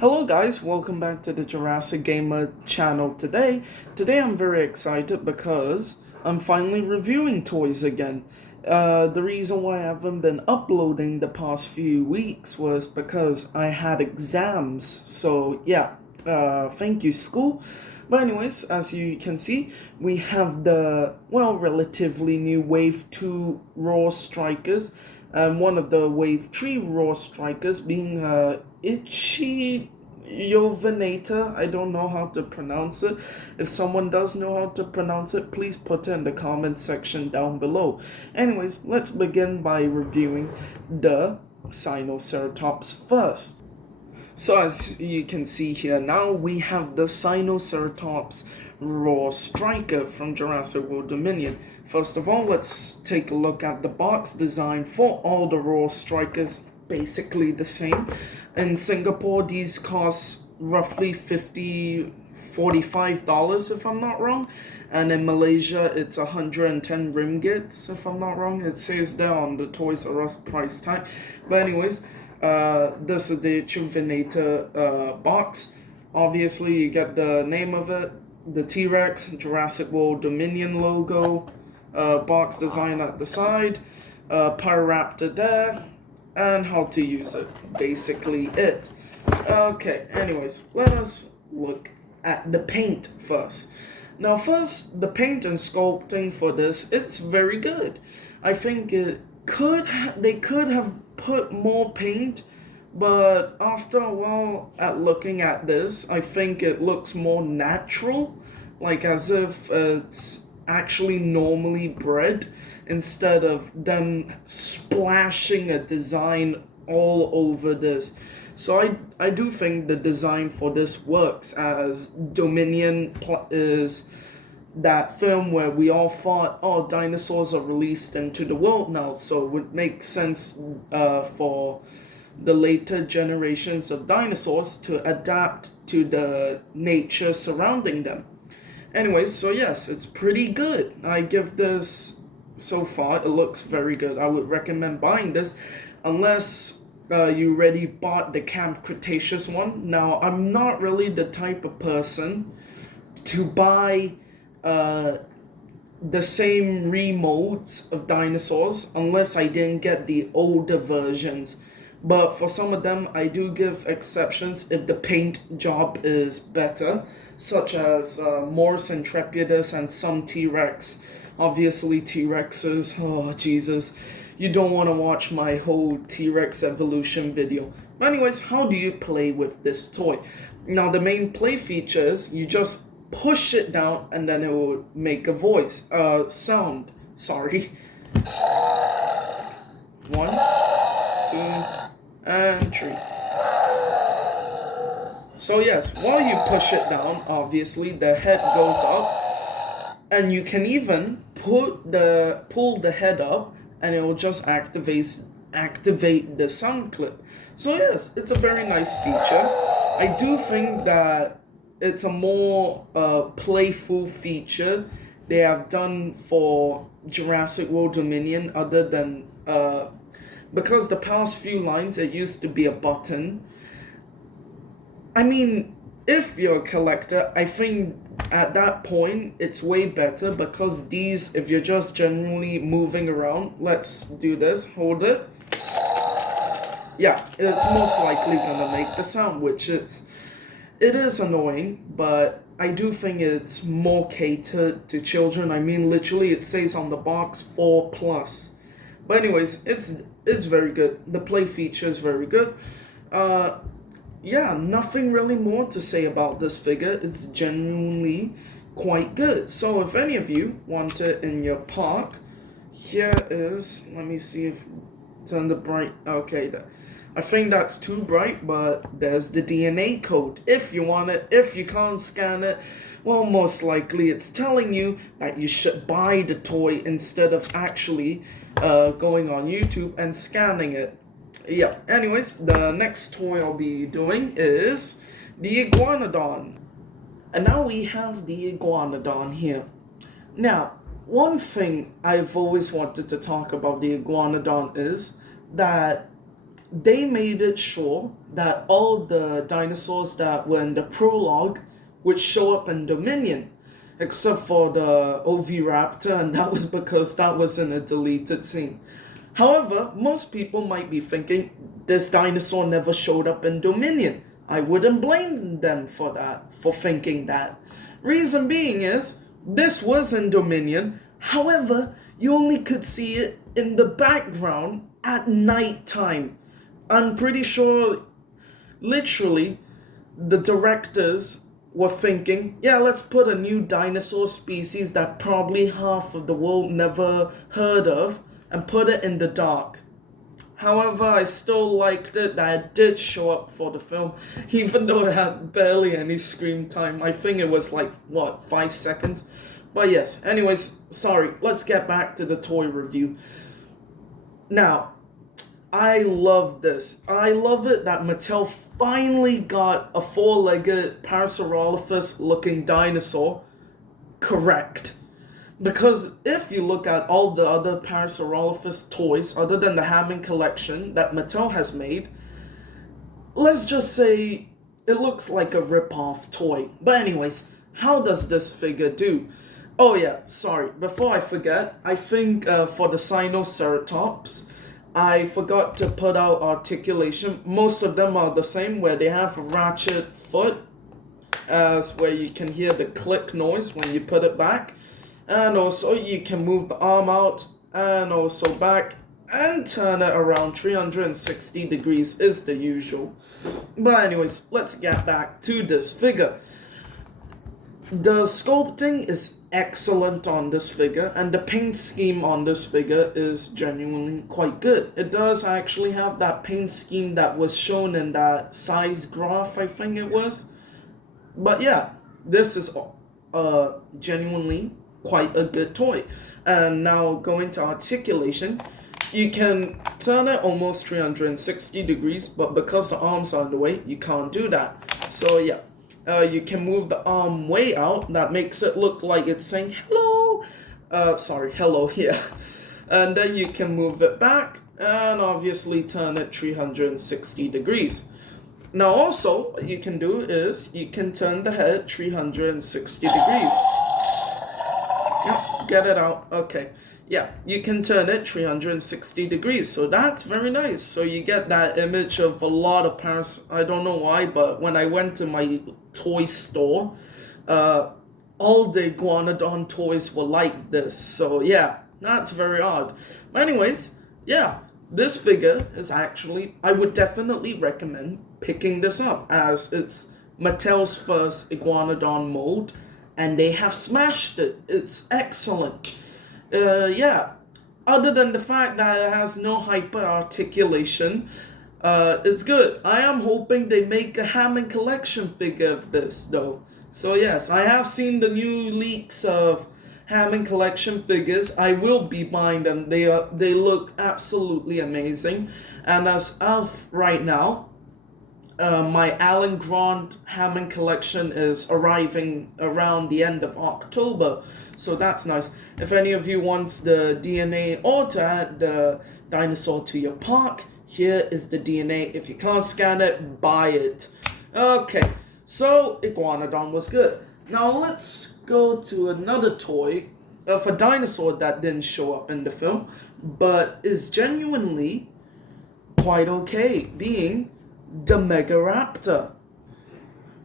Hello guys, welcome back to the Jurassic Gamer channel today. Today I'm very excited because I'm finally reviewing toys again. The reason why I haven't been uploading the past few weeks was because I had exams. So yeah, thank you school. But anyways, as you can see, we have the, relatively new Wave 2 Raw Strikers. And one of the Wave 3 Raw Strikers being Ichthyovenator. I don't know how to pronounce it. If someone does know how to pronounce it, please put it in the comment section down below. Anyways, let's begin by reviewing the Sinoceratops first. So as you can see here, now we have the Sinoceratops Raw Striker from Jurassic World Dominion. First of all, let's take a look at the box design for all the Raw Strikers, basically the same. In Singapore, these cost roughly $45 if I'm not wrong, and in Malaysia it's 110 ringgits if I'm not wrong. It says there on the Toys R Us price tag. But anyways, this is the Ichthyovenator box. Obviously, you get the name of it, the T-Rex, Jurassic World Dominion logo, box design at the side, Raptor there, and how to use it. Basically it. Okay, anyways, let us look at the paint first. Now first, the paint and sculpting for this, it's very good. I think they could have put more paint, but after a while at looking at this, I think it looks more natural, like as if it's actually normally bred instead of them splashing a design all over this. So I do think the design for this works, as Dominion is that film where we all thought, oh, dinosaurs are released into the world now, so it would make sense for the later generations of dinosaurs to adapt to the nature surrounding them. Anyways, so yes, it's pretty good. I give this, so far, it looks very good. I would recommend buying this, unless you already bought the Camp Cretaceous one. Now, I'm not really the type of person to buy the same remodes of dinosaurs unless I didn't get the older versions. But for some of them, I do give exceptions if the paint job is better, such as Morse Intrepidus and some T-Rex. Obviously, T-Rexes, oh Jesus, you don't want to watch my whole T-Rex evolution video. But anyways, how do you play with this toy? Now, the main play feature is you just push it down and then it will make a sound. Sorry. 1, 2, and 3. So yes, while you push it down, obviously the head goes up, and you can even pull the head up, and it will just activate the sound clip. So yes, it's a very nice feature. I do think that it's a more playful feature they have done for Jurassic World Dominion, other than because the past few lines it used to be a button. I mean, if you're a collector, I think at that point it's way better, because these, if you're just generally moving around, let's do this, hold it. Yeah, it's most likely gonna make the sound, which it is annoying, but I do think it's more catered to children. I mean, literally it says on the box 4+. But anyways, it's very good. The play feature is very good. Yeah, nothing really more to say about this figure. It's genuinely quite good. So if any of you want it in your park, here is, let me see if turn the bright, okay, I think that's too bright, but there's the DNA code. If you want it, if you can't scan it, well, most likely it's telling you that you should buy the toy instead of actually going on YouTube and scanning it. Yeah, anyways, the next toy I'll be doing is the Iguanodon. And now we have the Iguanodon here. Now, one thing I've always wanted to talk about the Iguanodon is that they made it sure that all the dinosaurs that were in the prologue would show up in Dominion, except for the Oviraptor, and that was because that was in a deleted scene. However, most people might be thinking this dinosaur never showed up in Dominion. I wouldn't blame them for that, for thinking that. Reason being is, this was in Dominion, however, you only could see it in the background at night time. I'm pretty sure, literally, the directors were thinking, yeah, let's put a new dinosaur species that probably half of the world never heard of and put it in the dark. However, I still liked it that it did show up for the film, even though it had barely any screen time. I think it was like, 5 seconds? But yes, anyways, sorry, let's get back to the toy review. Now, I love this. I love it that Mattel finally got a four-legged Parasaurolophus looking dinosaur correct. Because if you look at all the other Parasaurolophus toys, other than the Hammond collection that Mattel has made, let's just say it looks like a rip-off toy. But anyways, how does this figure do? Oh yeah, sorry, before I forget, I think for the Sinoceratops, I forgot to put out articulation. Most of them are the same, where they have a ratchet foot, as where you can hear the click noise when you put it back. And also you can move the arm out and also back and turn it around 360 degrees is the usual. But anyways, let's get back to this figure. The sculpting is excellent on this figure, and the paint scheme on this figure is genuinely quite good. It does actually have that paint scheme that was shown in that size graph, I think it was. But yeah, this is genuinely quite a good toy. And now going to articulation, you can turn it almost 360 degrees, but because the arms are in the way, you can't do that. So yeah, you can move the arm way out. That makes it look like it's saying hello. Hello here. And then you can move it back and obviously turn it 360 degrees. Now also, what you can do is you can turn the head 360 degrees. Yep, get it out. Okay. Yeah, you can turn it 360 degrees. So that's very nice. So you get that image of a lot of parents. I don't know why, but when I went to my toy store, all the Iguanodon toys were like this. So yeah, that's very odd. But anyways, yeah, this figure is actually, I would definitely recommend picking this up, as it's Mattel's first Iguanodon mold, and they have smashed it. It's excellent. Yeah, other than the fact that it has no hyper articulation, it's good. I am hoping they make a Hammond collection figure of this though. So yes, I have seen the new leaks of Hammond collection figures. I will be buying them. They look absolutely amazing. And as of right now, my Alan Grant Hammond collection is arriving around the end of October, so that's nice. If any of you wants the DNA or to add the dinosaur to your park, here is the DNA. If you can't scan it, buy it. Okay, so Iguanodon was good. Now let's go to another toy of a dinosaur that didn't show up in the film, but is genuinely quite okay, being the Mega Raptor.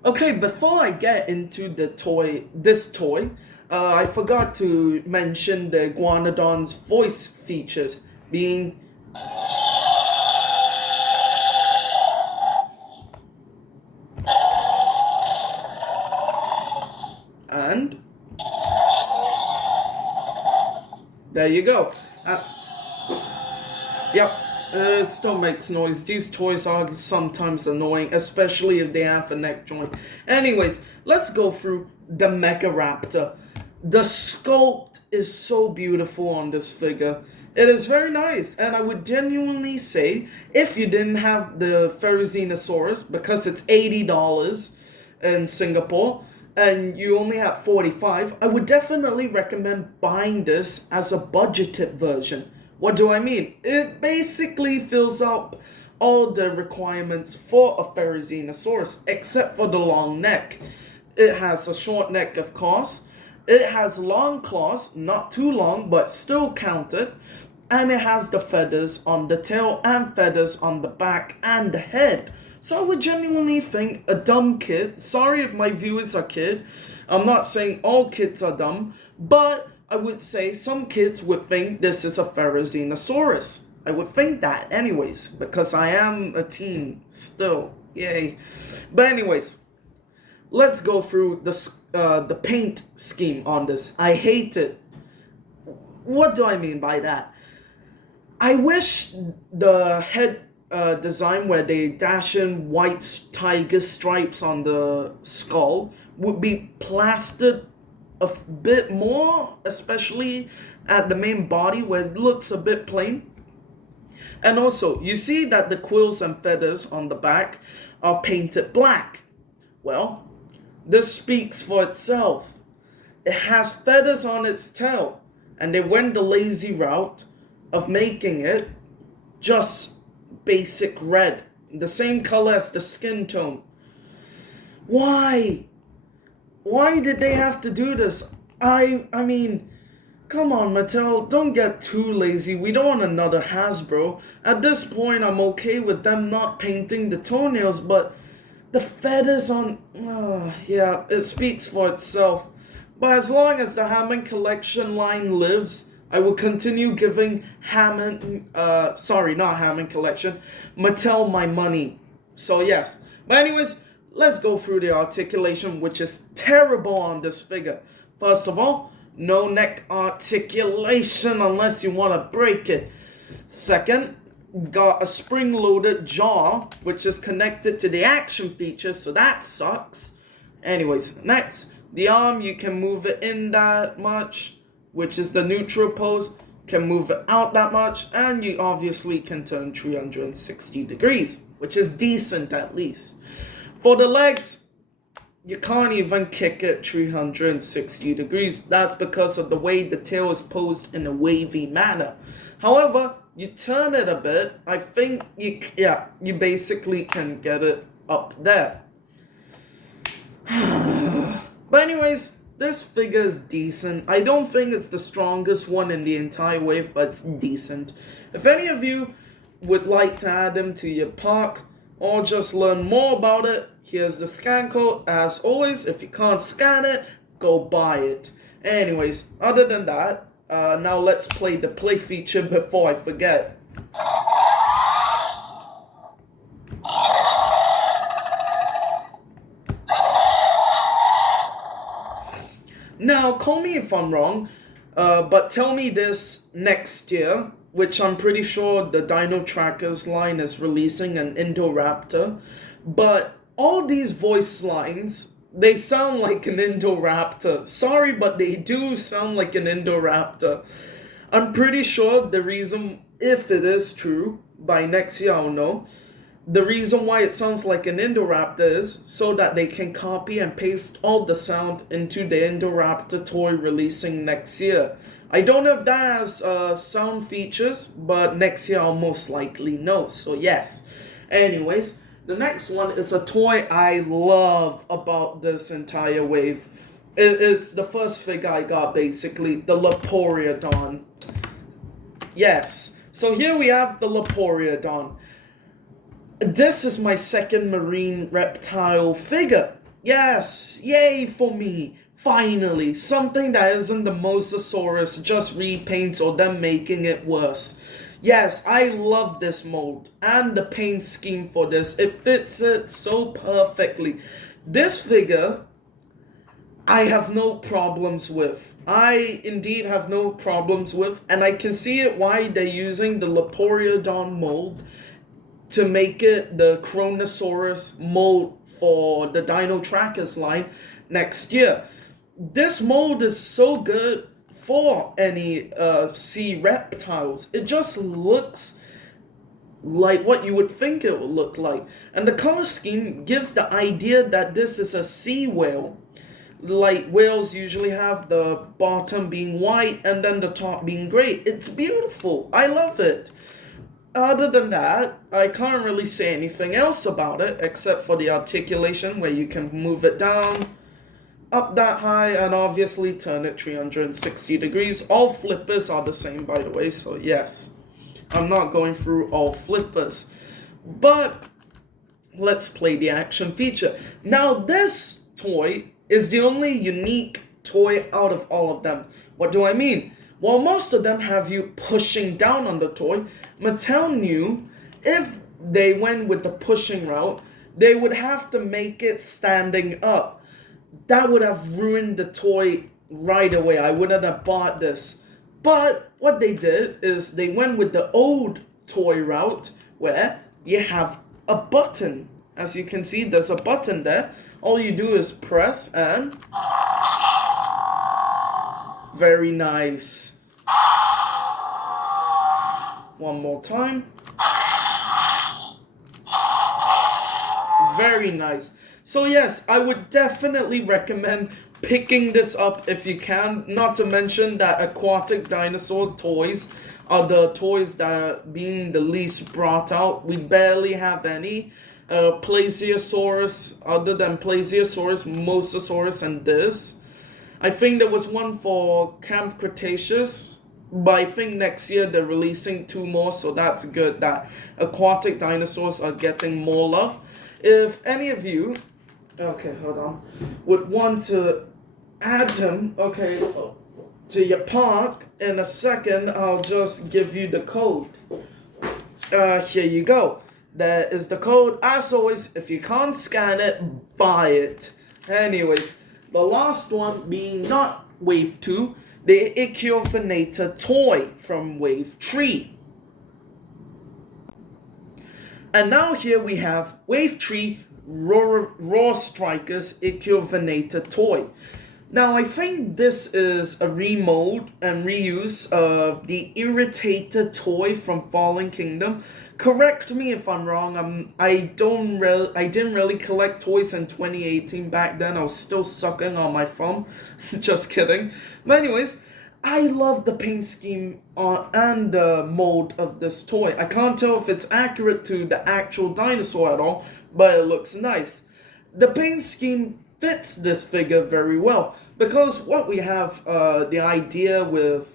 Okay, before I get into this toy, I forgot to mention the Iguanodon's voice features, being and there you go. That's yep. It still makes noise. These toys are sometimes annoying, especially if they have a neck joint. Anyways, let's go through the Mega Raptor. The sculpt is so beautiful on this figure. It is very nice, and I would genuinely say, if you didn't have the Therizinosaurus, because it's $80 in Singapore, and you only have 45, I would definitely recommend buying this as a budgeted version. What do I mean? It basically fills up all the requirements for a Therizinosaurus, except for the long neck. It has a short neck, of course. It has long claws, not too long, but still counted. And it has the feathers on the tail and feathers on the back and the head. So I would genuinely think a dumb kid, sorry if my viewers are kid, I'm not saying all kids are dumb, but I would say some kids would think this is a Therizinosaurus. I would think that anyways, because I am a teen still, yay. But anyways, let's go through the paint scheme on this. I hate it. What do I mean by that? I wish the head design where they dash in white tiger stripes on the skull would be plastered a bit more, especially at the main body where it looks a bit plain. And also, you see that the quills and feathers on the back are painted black. Well, this speaks for itself. It has feathers on its tail, and they went the lazy route of making it just basic red, the same color as the skin tone. Why? Why did they have to do this? I mean, come on, Mattel, don't get too lazy. We don't want another Hasbro. At this point, I'm okay with them not painting the toenails, but the feathers on... yeah, it speaks for itself. But as long as the Hammond Collection line lives, I will continue giving Mattel my money. So yes. But anyways, let's go through the articulation, which is terrible on this figure. First of all, no neck articulation unless you want to break it. Second, got a spring-loaded jaw, which is connected to the action feature, so that sucks. Anyways, next, the arm, you can move it in that much, which is the neutral pose, can move it out that much, and you obviously can turn 360 degrees, which is decent at least. For the legs, you can't even kick it 360 degrees. That's because of the way the tail is posed in a wavy manner. However, you turn it a bit, I think you basically can get it up there. But anyways, this figure is decent. I don't think it's the strongest one in the entire wave, but it's decent. If any of you would like to add him to your park, or just learn more about it, here's the scan code. As always, if you can't scan it, go buy it. Anyways, other than that, now let's play the play feature before I forget. Now, call me if I'm wrong, but tell me this next year, which I'm pretty sure the Dino Trackers line is releasing an Indoraptor, but all these voice lines, they sound like an Indoraptor. Sorry, but they do sound like an Indoraptor. I'm pretty sure the reason, if it is true, by next year I'll know, the reason why it sounds like an Indoraptor is so that they can copy and paste all the sound into the Indoraptor toy releasing next year. I don't know if that has sound features, but next year I'll most likely know, so yes. Anyways, the next one is a toy I love about this entire wave. It's the first figure I got, basically, the Liopleurodon. Yes, so here we have the Liopleurodon. This is my second marine reptile figure. Yes, yay for me. Finally, something that isn't the Mosasaurus, just repaints or them making it worse. Yes, I love this mold and the paint scheme for this. It fits it so perfectly. This figure, I have no problems with. I indeed have no problems with, and I can see it why they're using the Liopleurodon mold to make it the Kronosaurus mold for the Dino Trackers line next year. This mold is so good for any sea reptiles. It just looks like what you would think it would look like. And the color scheme gives the idea that this is a sea whale. Like whales usually have the bottom being white and then the top being gray. It's beautiful. I love it. other than that, I can't really say anything else about it except for the articulation where you can move it down, up that high, and obviously turn it 360 degrees. All flippers are the same, by the way, so yes, I'm not going through all flippers. But let's play the action feature. Now, this toy is the only unique toy out of all of them. What do I mean? While most of them have you pushing down on the toy, Mattel knew if they went with the pushing route, they would have to make it standing up. That would have ruined the toy right away. I wouldn't have bought this. But what they did is they went with the old toy route where you have a button. As you can see, there's a button there. All you do is press and... Very nice. One more time. Very nice. So yes, I would definitely recommend picking this up if you can. Not to mention that aquatic dinosaur toys are the toys that are being the least brought out. We barely have any. Plesiosaurus, other than Plesiosaurus, Mosasaurus, and this. I think there was one for Camp Cretaceous, but I think next year they're releasing 2 more, so that's good that aquatic dinosaurs are getting more love. If any of you, okay, hold on, would want to add them, okay, to your park, in a second, I'll just give you the code. Here you go. There is the code. As always, if you can't scan it, buy it. Anyways, the last one being not wave 2, the Ichthyovenator toy from wave 3. And now here we have wave 3 Raw Strikers Ichthyovenator toy. Now I think this is a remold and reuse of the Irritator toy from Fallen Kingdom. Correct me if I'm wrong. I didn't really collect toys in 2018 back then. I was still sucking on my thumb. Just kidding. But anyways, I love the paint scheme and the mold of this toy. I can't tell if it's accurate to the actual dinosaur at all, but it looks nice. The paint scheme fits this figure very well because what we have, the idea with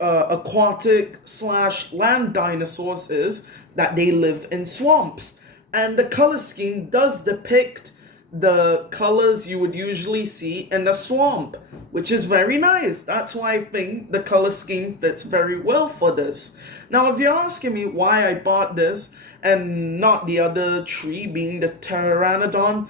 aquatic/land dinosaurs is that they live in swamps, and the color scheme does depict the colors you would usually see in a swamp, which is very nice. That's why I think the color scheme fits very well for this. Now, if you're asking me why I bought this and not the other 3, being the Pteranodon,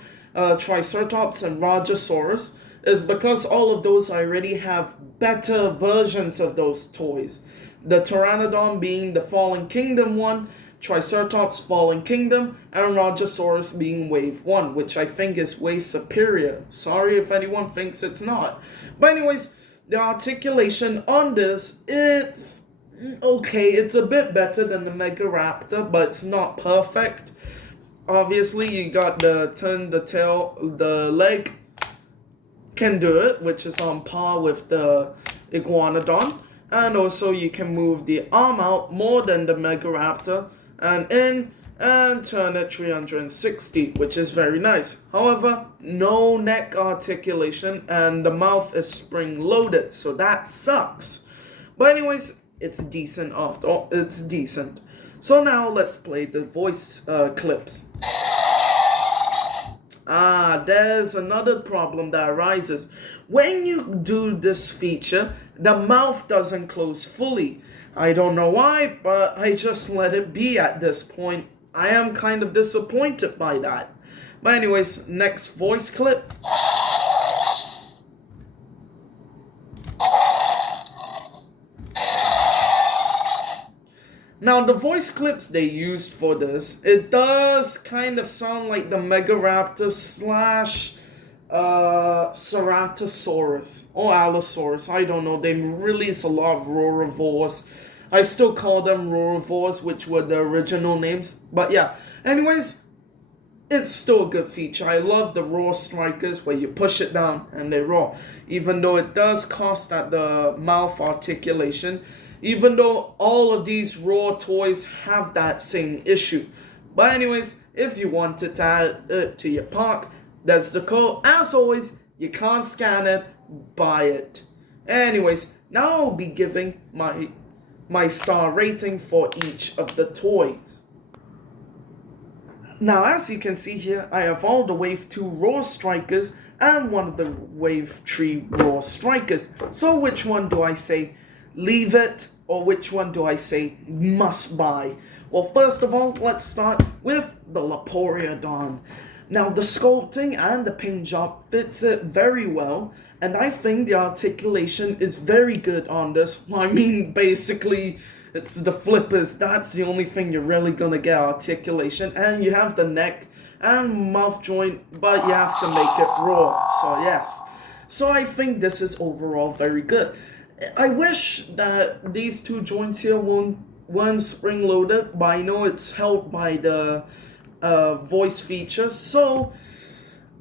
Triceratops, and Rajasaurus, is because all of those already have better versions of those toys. The Pteranodon being the Fallen Kingdom one, Triceratops Fallen Kingdom, and Rajasaurus being Wave 1, which I think is way superior. Sorry if anyone thinks it's not. But anyways, the articulation on this, it's okay. It's a bit better than the Mega Raptor, but it's not perfect. Obviously, you got the turn the tail, the leg can do it, which is on par with the Iguanodon. And also you can move the arm out more than the Mega Raptor and in and turn it 360, which is very nice. However, no neck articulation and the mouth is spring loaded, so that sucks. But anyways, it's decent after all. It's decent. So now let's play the voice clips. There's another problem that arises. When you do this feature, the mouth doesn't close fully. I don't know why, but I just let it be at this point. I am kind of disappointed by that. But anyways, next voice clip. Now, the voice clips they used for this, it does kind of sound like the Mega Raptor / Ceratosaurus or Allosaurus. I don't know. They release a lot of Rorovores. I still call them Rorovores, which were the original names. But yeah, anyways, it's still a good feature. I love the raw strikers where you push it down and they roar. Even though it does cost at the mouth articulation, even though all of these raw toys have that same issue. But anyways, if you wanted to add it to your park, that's the code. As always, you can't scan it, buy it. Anyways, now I'll be giving my star rating for each of the toys. Now, as you can see here, I have all the Wave 2 Raw Strikers and one of the Wave 3 Raw Strikers. So which one do I say leave it, or which one do I say must buy? Well, first of all, let's start with the Liopleurodon. Now, the sculpting and the paint job fits it very well, and I think the articulation is very good on this. I mean, basically, it's the flippers. That's the only thing you're really gonna get articulation, and you have the neck and mouth joint, but you have to make it raw. So yes, so I think this is overall very good. I wish that these two joints here weren't spring loaded, but I know it's helped by the voice feature. So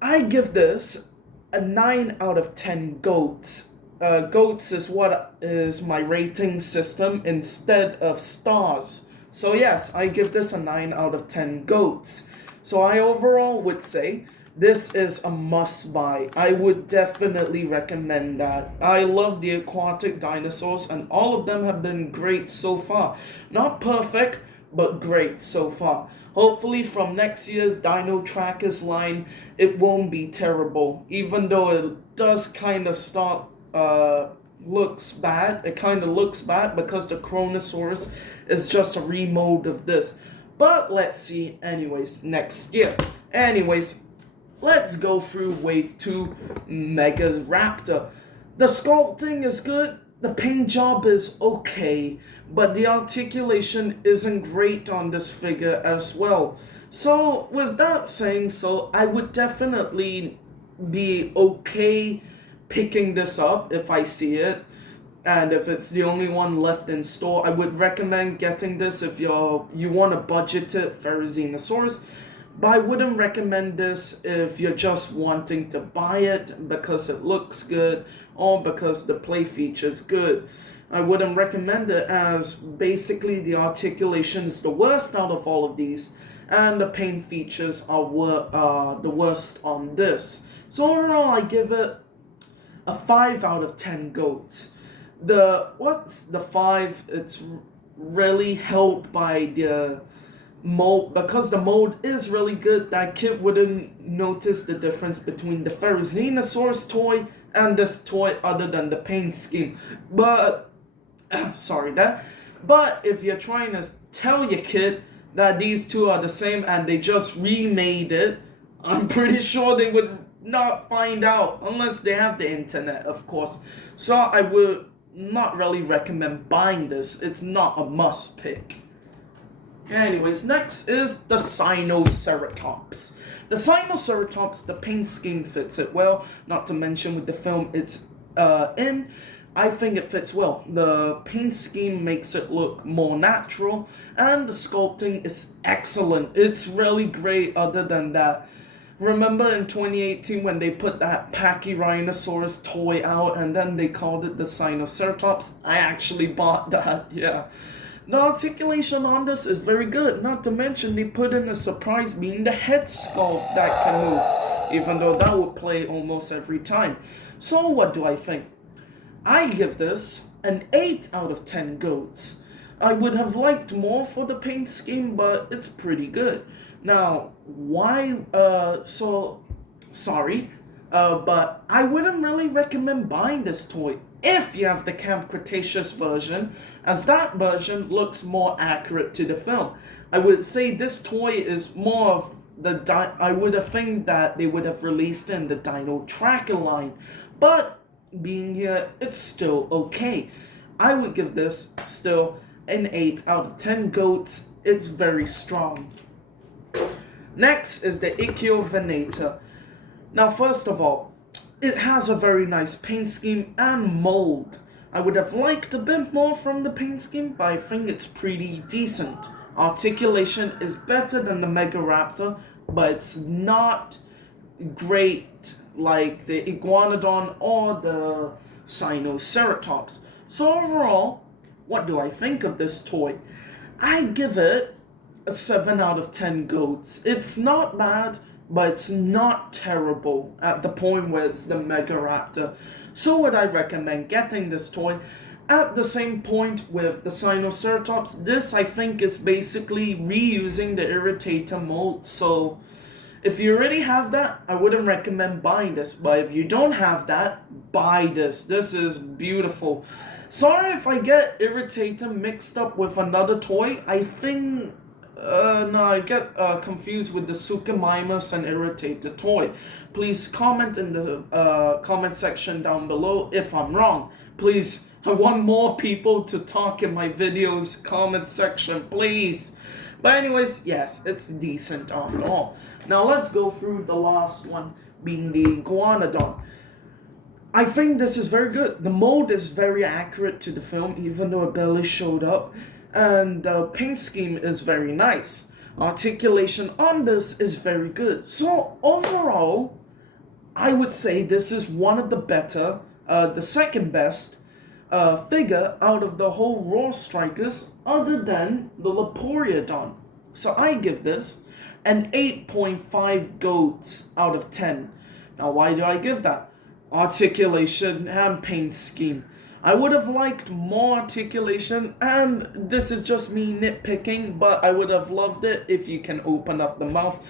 I give this a 9 out of 10 goats. Goats is what is my rating system instead of stars. So yes, I give this a 9 out of 10 goats. So I overall would say this is a must buy. I would definitely recommend that. I love the aquatic dinosaurs, and all of them have been great so far. Not perfect, but great so far. Hopefully from next year's Dino Trackers line, it won't be terrible. Even though it does kind of looks bad. It kind of looks bad because the Chronosaurus is just a remold of this. But let's see anyways next year. Anyways, let's go through Wave 2 Mega Raptor. The sculpting is good, the paint job is okay, but the articulation isn't great on this figure as well. So with that saying so, I would definitely be okay picking this up if I see it. And if it's the only one left in store, I would recommend getting this if you want to budget it Ferrozinosaurus. But I wouldn't recommend this if you're just wanting to buy it because it looks good or because the play feature's good. I wouldn't recommend it as basically the articulation is the worst out of all of these, and the paint features are the worst on this. So overall, I give it a 5 out of 10 goats. What's the 5? It's really helped by the mold, because the mold is really good. That kid wouldn't notice the difference between the Ferrozinosaurus toy and this toy other than the paint scheme. But but if you're trying to tell your kid that these two are the same and they just remade it, I'm pretty sure they would not find out unless they have the internet, of course. So I would not really recommend buying this. It's not a must pick. Anyways, next is the Sinoceratops. The Sinoceratops, the paint scheme fits it well, not to mention with the film it's in. I think it fits well. The paint scheme makes it look more natural, and the sculpting is excellent. It's really great other than that. Remember in 2018 when they put that Pachyrhinosaurus toy out and then they called it the Sinoceratops? I actually bought that, yeah. The articulation on this is very good, not to mention they put in a surprise being the head sculpt that can move, even though that would play almost every time. So what do I think? I give this an 8 out of 10 goats. I would have liked more for the paint scheme, but it's pretty good. Now, why, but I wouldn't really recommend buying this toy if you have the Camp Cretaceous version, as that version looks more accurate to the film. I would say this toy is more of I would have think that they would have released in the Dino Tracker line, but being here, it's still okay. I would give this still an 8 out of 10 goats. It's very strong. Next is the Ichthyovenator. Now, first of all, it has a very nice paint scheme and mold. I would have liked a bit more from the paint scheme, but I think it's pretty decent. Articulation is better than the Mega Raptor, but it's not great like the Iguanodon or the Sinoceratops. So overall, what do I think of this toy? I give it a 7 out of 10 goats. It's not bad, but it's not terrible at the point where it's the Mega Raptor. So would I recommend getting this toy? At the same point with the Sinoceratops, this I think is basically reusing the Irritator mold. So if you already have that, I wouldn't recommend buying this. But if you don't have that, buy this. This is beautiful. Sorry if I get Irritator mixed up with another toy. I think... no, I get confused with the Suchomimus and Irritator toy. Please comment in the comment section down below if I'm wrong. Please, I want more people to talk in my videos comment section, please. But anyways, yes, it's decent after all. Now let's go through the last one, being the Iguanodon. I think this is very good. The mold is very accurate to the film, even though it barely showed up. And the paint scheme is very nice. Articulation on this is very good. So overall, I would say this is one of the better, the second best figure out of the whole Raw Strikers other than the Liopleurodon. So I give this an 8.5 goats out of 10. Now why do I give that? Articulation and paint scheme. I would have liked more articulation, and this is just me nitpicking, but I would have loved it if you can open up the mouth,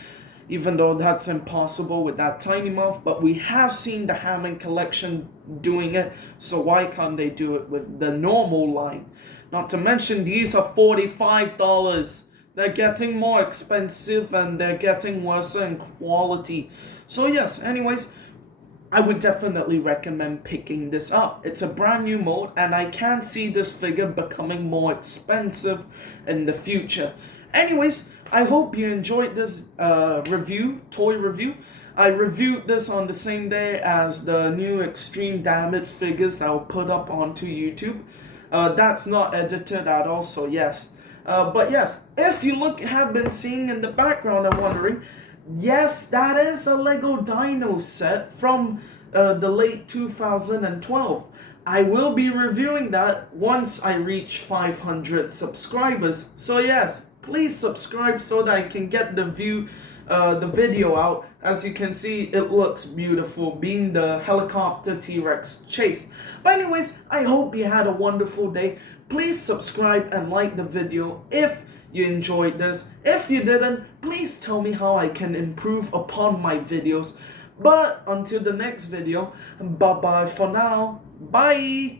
even though that's impossible with that tiny mouth. But we have seen the Hammond collection doing it, so why can't they do it with the normal line? Not to mention, these are $45. They're getting more expensive and they're getting worse in quality. So yes, anyways, I would definitely recommend picking this up. It's a brand new mold, and I can see this figure becoming more expensive in the future. Anyways, I hope you enjoyed this toy review. I reviewed this on the same day as the new Extreme Damage figures that I'll put up onto YouTube. That's not edited at all, so yes. But yes, if you have been seeing in the background and wondering, yes, that is a Lego Dino set from the late 2012. I will be reviewing that once I reach 500 subscribers. So yes, please subscribe so that I can get the video out. As you can see, it looks beautiful, being the helicopter T-Rex chase. But anyways, I hope you had a wonderful day. Please subscribe and like the video if you enjoyed this. If you didn't, please tell me how I can improve upon my videos. But until the next video, bye bye for now. Bye.